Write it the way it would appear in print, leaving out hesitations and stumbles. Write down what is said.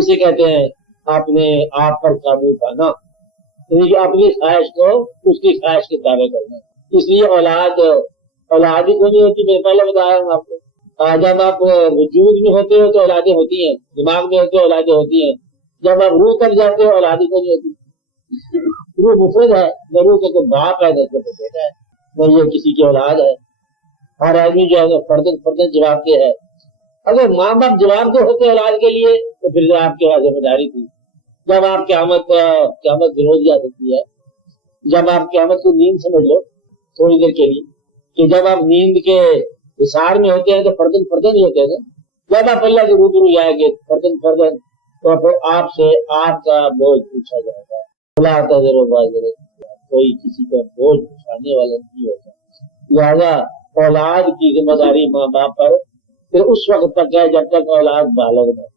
इसे कहते हैं आपने आप पर काबू पाना, यानी कि अपनी ख्वाहिश को उसकी ख्वाहिश के ताबे करना। इसलिए औलाद ही कोई नहीं होती। मैं पहले बताया हूँ आपको, जब आप वजूद में होते हो तो औलादें होती हैं, दिमाग में होते हो औलादें होती हैं। जब आप रूह तक जाते हो औलाद ही कोई नहीं होती। रूह मुफरद है, न रूह का कोई बाप है, न कोई बेटा है, न ये किसी की औलाद है। हर आदमी जो है फर्दन फर्दन जवाब के है। अगर माँ बाप जवाब दे होते औलाद के लिए तो फिर आपके पास जिम्मेदारी थी। जब आप क़यामत विरोध जा सकती है, जब आप क़यामत को नींद समझ लो थोड़ी देर के लिए, कि जब आप नींद के हिसार में होते हैं तो फर्दन फर्दन ही होते हैं। जब आप अल्लाह के रूबरू जाएंगे फर्दन फर्दन, तो फिर आपसे आपका बोझ पूछा जाएगा। कोई किसी का बोझ उठाने वाला नहीं होता। लिहाजा औलाद की जिम्मेदारी माँ बाप पर फिर उस वक्त तक है जब तक औलाद बालग न हो।